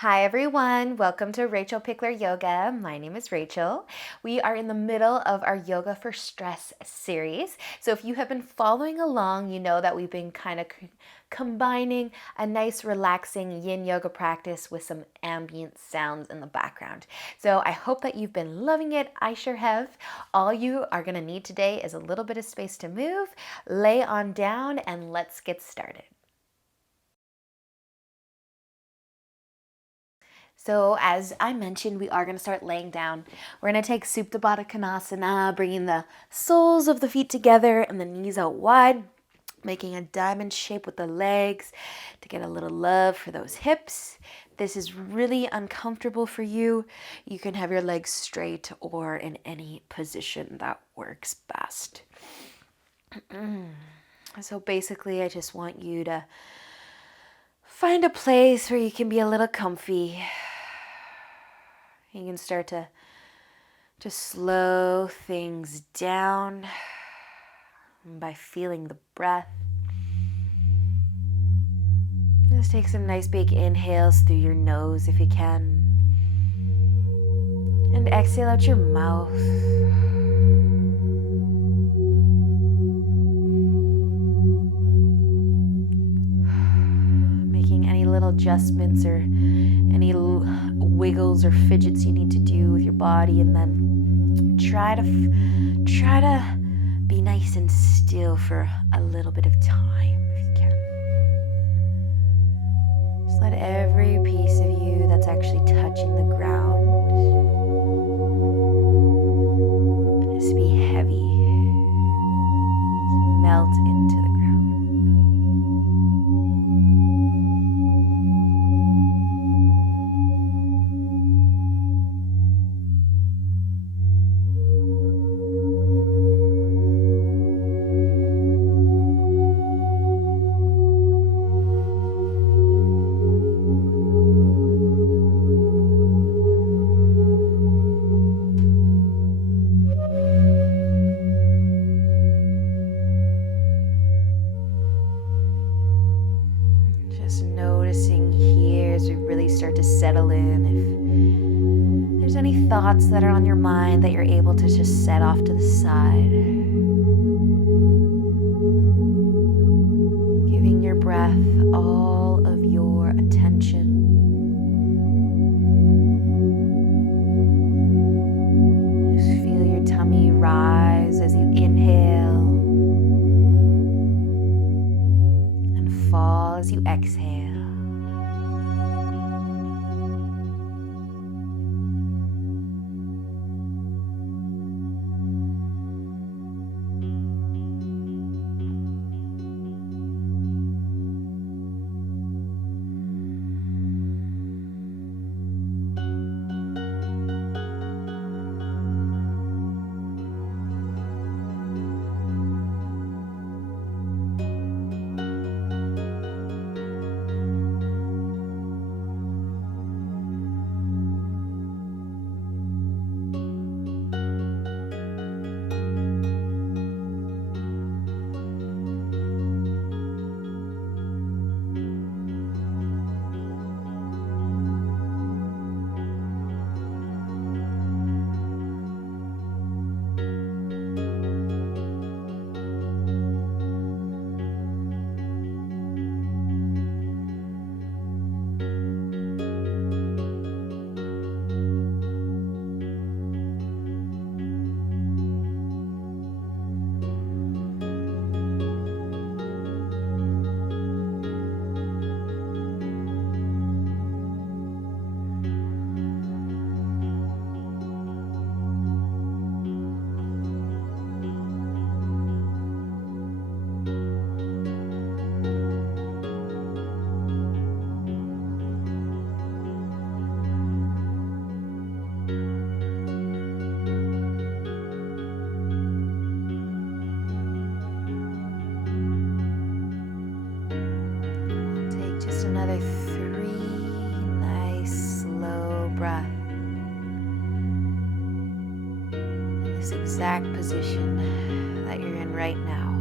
Hi everyone, welcome to Rachel Pichler Yoga. My name is Rachel. We are in the middle of our Yoga for Stress series. So if you have been following along, you know that we've been kind of combining a nice relaxing yin yoga practice with some ambient sounds in the background. So I hope that you've been loving it. I sure have. All you are going to need today is a little bit of space to move, lay on down, and let's get started. So as I mentioned, we are going to start laying down. We're going to take Supta Baddha Konasana, bringing the soles of the feet together and the knees out wide, making a diamond shape with the legs to get a little love for those hips. This is really uncomfortable for you. You can have your legs straight or in any position that works best. So basically, I just want you to find a place where you can be a little comfy. You can start to just slow things down by feeling the breath. Just take some nice big inhales through your nose if you can. And exhale out your mouth. Making any little adjustments or any wiggles or fidgets you need to do with your body, and then try to be nice and still for a little bit of time if you can. Just let every piece of you that's actually touching the ground just be heavy, just melt into the ground. Just noticing here as we really start to settle in, if there's any thoughts that are on your mind that you're able to just set off to the side. Giving your breath all of your attention. Just feel your tummy rise as you inhale and fall as you exhale. Another 3 nice slow breaths in this exact position that you're in right now.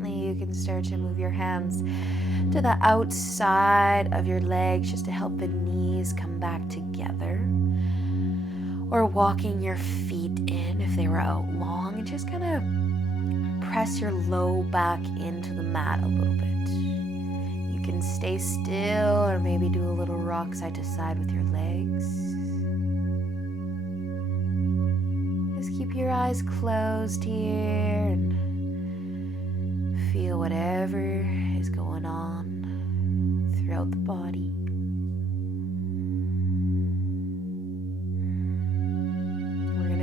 gently you can start to move your hands to the outside of your legs just to help the knees come back together. Or walking your feet in if they were out long, and just kind of press your low back into the mat a little bit. You can stay still or maybe do a little rock side to side with your legs. Just keep your eyes closed here and feel whatever is going on throughout the body.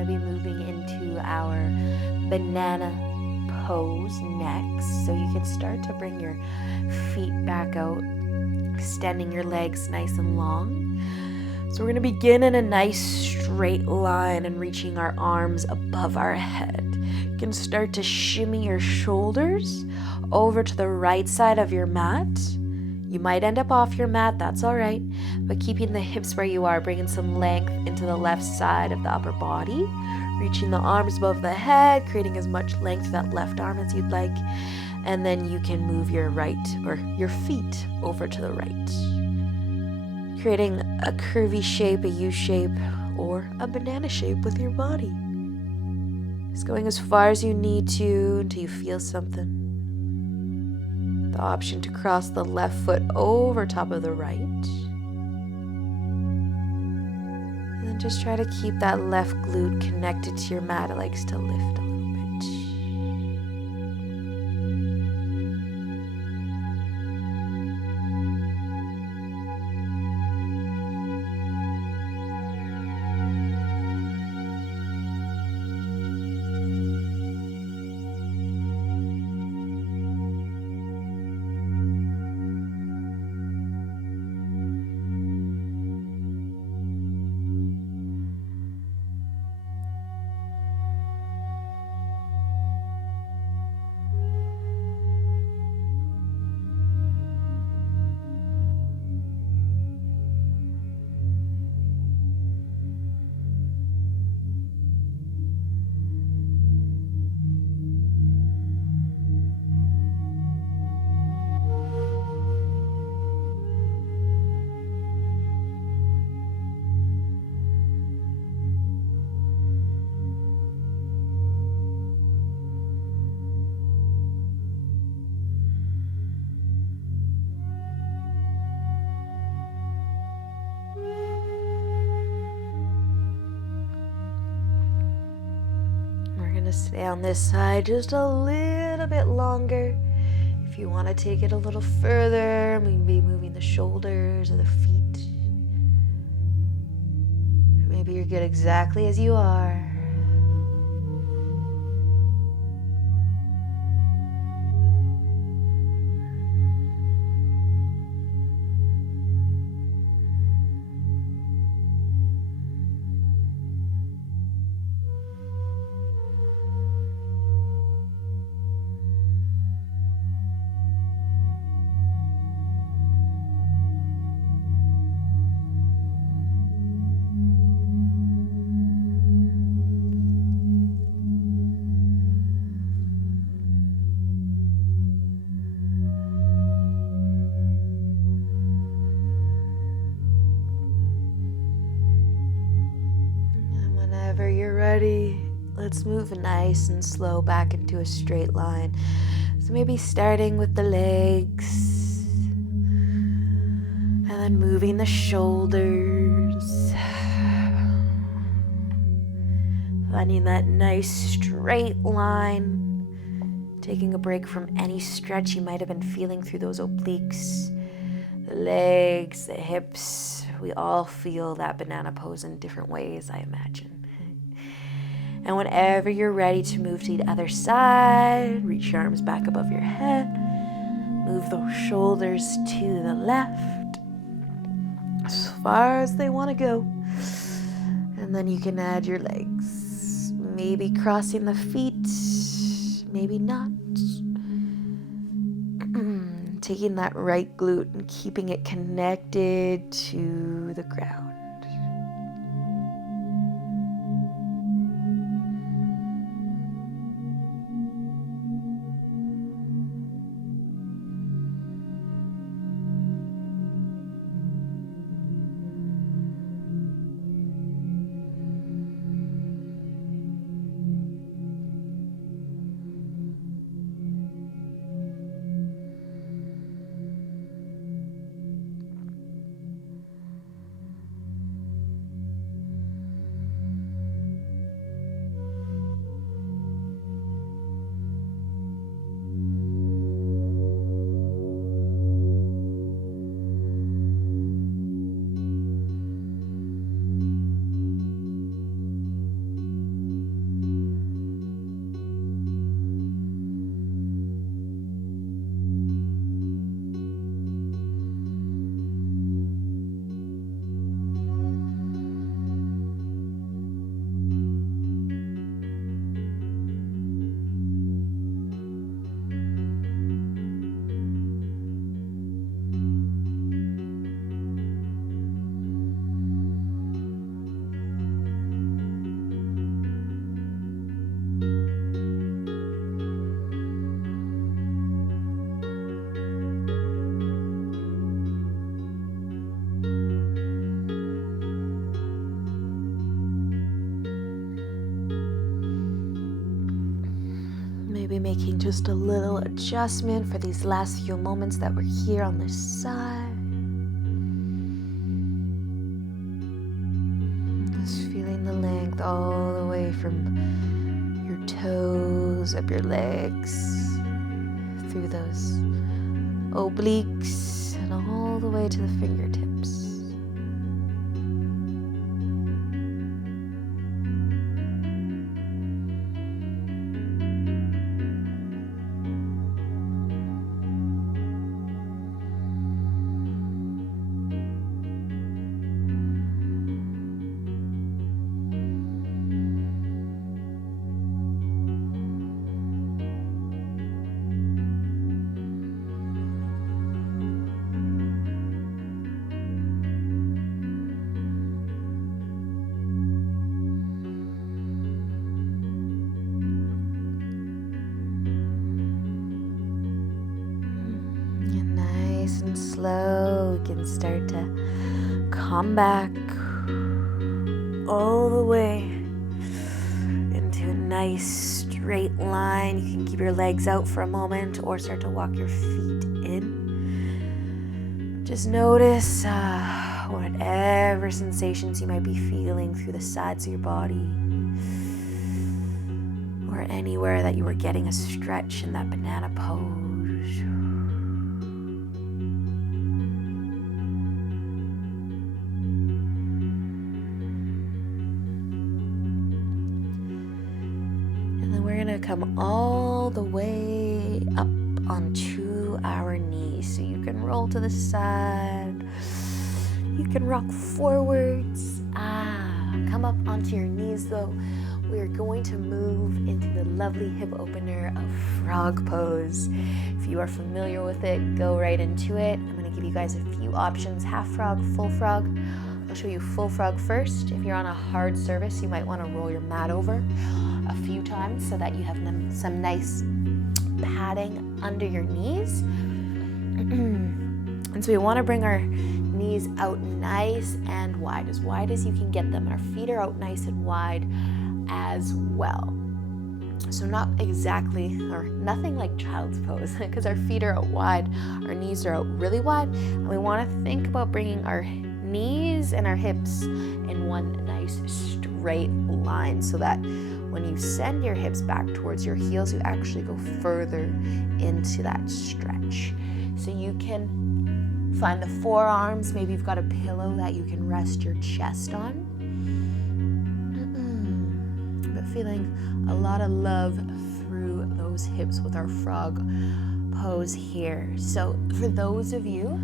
Be moving into our banana pose next. So you can start to bring your feet back out, extending your legs nice and long. So we're going to begin in a nice straight line and reaching our arms above our head. You can start to shimmy your shoulders over to the right side of your mat. You might end up off your mat, that's all right, but keeping the hips where you are, bringing some length into the left side of the upper body, reaching the arms above the head, creating as much length to that left arm as you'd like, and then you can move your right or your feet over to the right, creating a curvy shape, a U shape, or a banana shape with your body. Just going as far as you need to until you feel something. The option to cross the left foot over top of the right. And then just try to keep that left glute connected to your mat. It likes to lift a little bit. To stay on this side just a little bit longer. If you want to take it a little further, maybe moving the shoulders or the feet. Maybe you're good exactly as you are. Whenever you're ready, let's move nice and slow back into a straight line. So maybe starting with the legs and then moving the shoulders. Finding that nice straight line. Taking a break from any stretch you might have been feeling through those obliques, the legs, the hips. We all feel that banana pose in different ways, I imagine. And whenever you're ready to move to the other side, reach your arms back above your head. Move those shoulders to the left, as far as they want to go. And then you can add your legs. Maybe crossing the feet, maybe not. Taking that right glute and keeping it connected to the ground. making just a little adjustment for these last few moments that we're here on this side. Just feeling the length all the way from your toes, up your legs, through those obliques, and all the way to the fingertips. And slow, we can start to come back all the way into a nice straight line. You can keep your legs out for a moment or start to walk your feet in. Just notice whatever sensations you might be feeling through the sides of your body, or anywhere that you were getting a stretch in that banana pose. Come all the way up onto our knees. So you can roll to the side. You can rock forwards. Come up onto your knees though. We're going to move into the lovely hip opener of frog pose. If you are familiar with it, go right into it. I'm going to give you guys a few options: half frog, full frog. I'll show you full frog first. If you're on a hard surface, you might want to roll your mat over a few times so that you have some nice padding under your knees. And so we want to bring our knees out nice and wide as you can get them. Our feet are out nice and wide as well. So not exactly, or nothing like child's pose, because our feet are out wide, our knees are out really wide, and we want to think about bringing our knees and our hips in one nice straight line, so that when you send your hips back towards your heels, you actually go further into that stretch. So you can find the forearms. Maybe you've got a pillow that you can rest your chest on. But feeling a lot of love through those hips with our frog pose here. So for those of you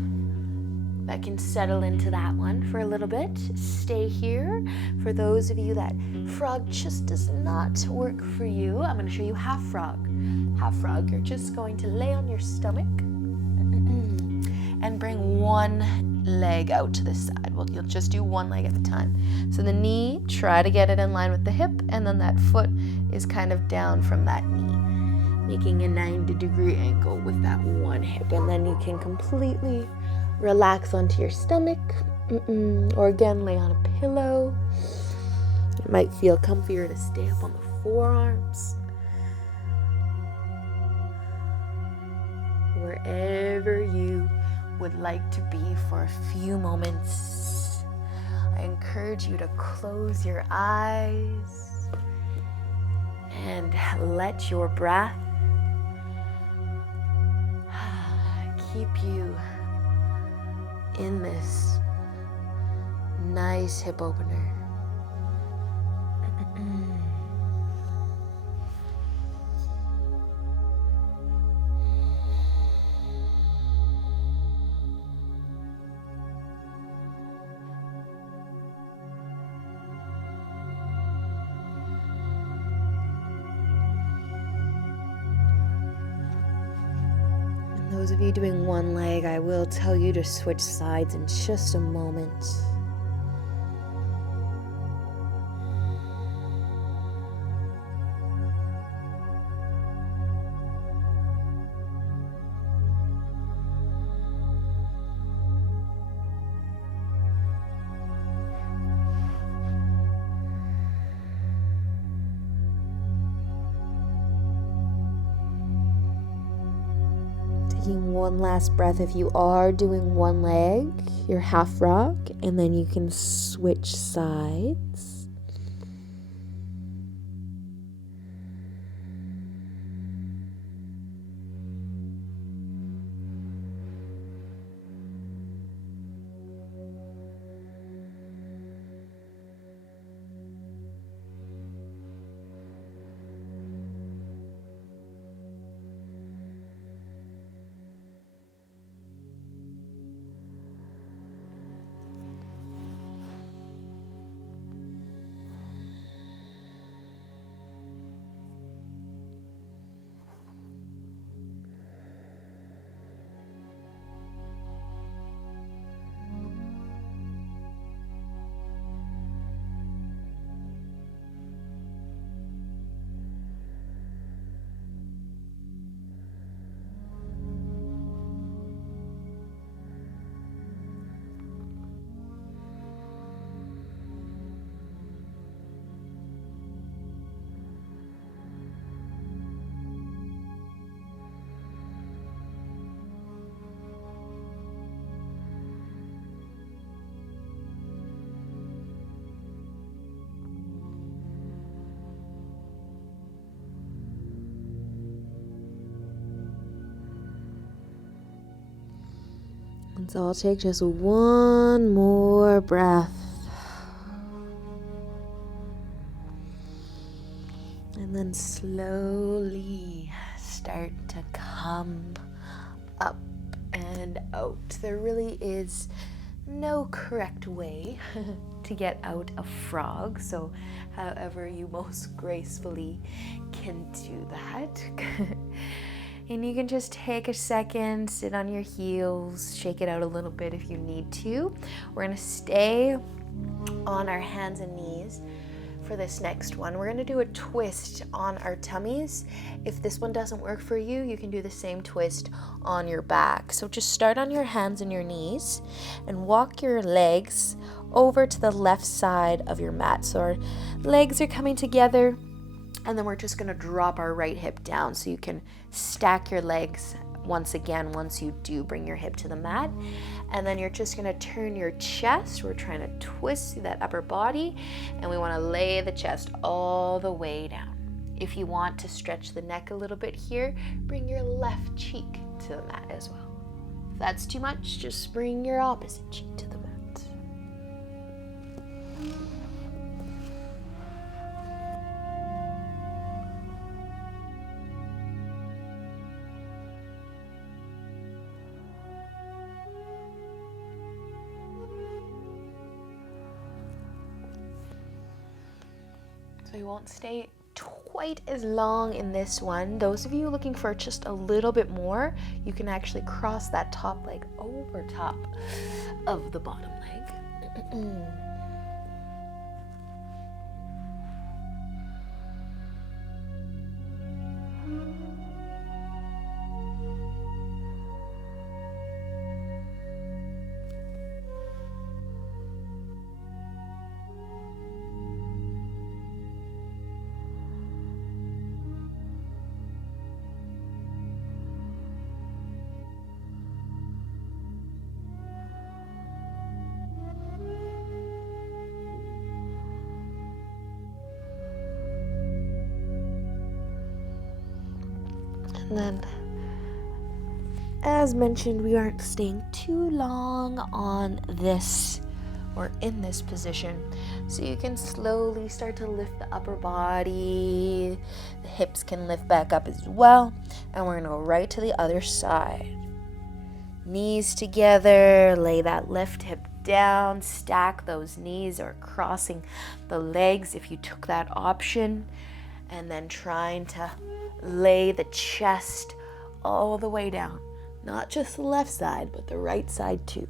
that can settle into that one for a little bit, stay here. For those of you that frog just does not work for you, I'm going to show you half frog. Half frog, you're just going to lay on your stomach and bring one leg out to the side. Well, you'll just do one leg at a time. So the knee, try to get it in line with the hip, and then that foot is kind of down from that knee, making a 90-degree angle with that one hip. And then you can completely relax onto your stomach, or again, lay on a pillow. It might feel comfier to stay up on the forearms. Wherever you would like to be for a few moments, I encourage you to close your eyes and let your breath keep you in this nice hip opener. Those of you doing one leg, I will tell you to switch sides in just a moment. Taking one last breath. If you are doing one leg, your half rock, and then you can switch sides. And so I'll take just one more breath. And then slowly start to come up and out. There really is no correct way to get out a frog, so however you most gracefully can do that. And you can just take a second, sit on your heels, shake it out a little bit if you need to. We're gonna stay on our hands and knees for this next one. We're gonna do a twist on our tummies. If this one doesn't work for you, you can do the same twist on your back. So just start on your hands and your knees and walk your legs over to the left side of your mat. So our legs are coming together, and then we're just gonna drop our right hip down so you can stack your legs once again once you do bring your hip to the mat. And then you're just gonna turn your chest. We're trying to twist that upper body, and we wanna lay the chest all the way down. If you want to stretch the neck a little bit here, bring your left cheek to the mat as well. If that's too much, just bring your opposite cheek to the mat. So we won't stay quite as long in this one. Those of you looking for just a little bit more, you can actually cross that top leg over top of the bottom leg. And then, as mentioned, we aren't staying too long on this or in this position. So you can slowly start to lift the upper body. The hips can lift back up as well. And we're gonna go right to the other side. Knees together, lay that left hip down, stack those knees or crossing the legs if you took that option. And then trying to lay the chest all the way down. Not just the left side, but the right side too.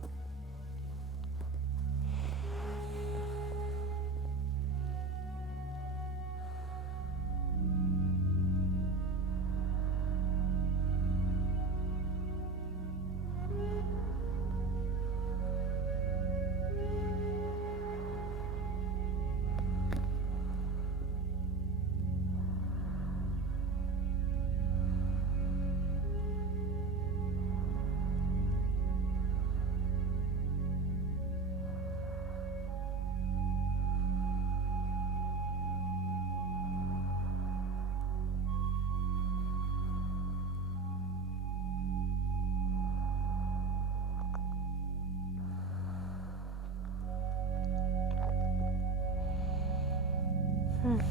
And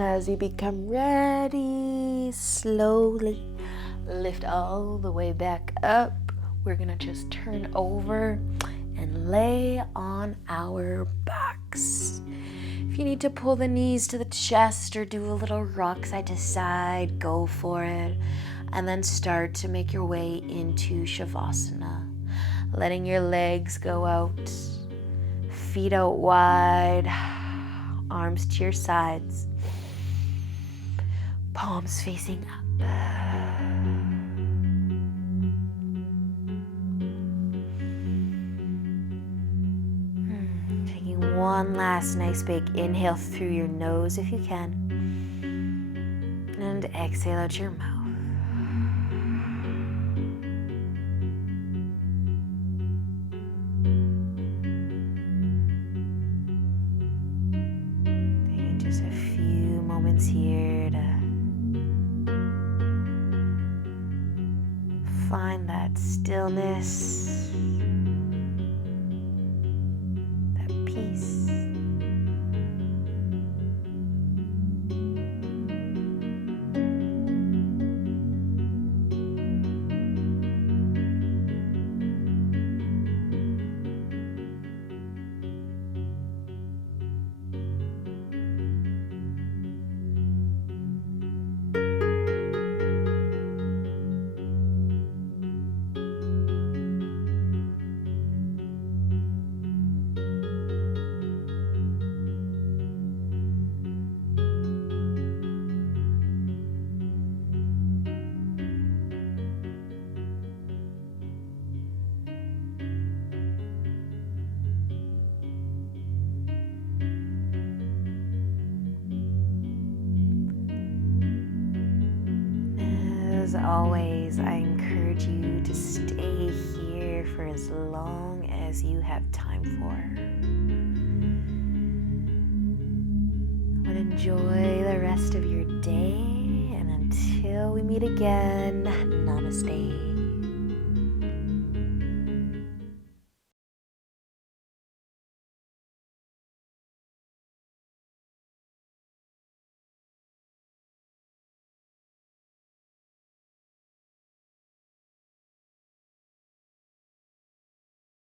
as you become ready, slowly lift all the way back up. We're gonna just turn over and lay on our backs. If you need to pull the knees to the chest or do a little rock side to side, go for it. And then start to make your way into Shavasana. Letting your legs go out, feet out wide, arms to your sides, palms facing up. Taking one last nice big inhale through your nose if you can, and exhale out your mouth. Taking just a few moments here to find that stillness, that peace. As always, I encourage you to stay here for as long as you have time for. But enjoy the rest of your day, and until we meet again, namaste.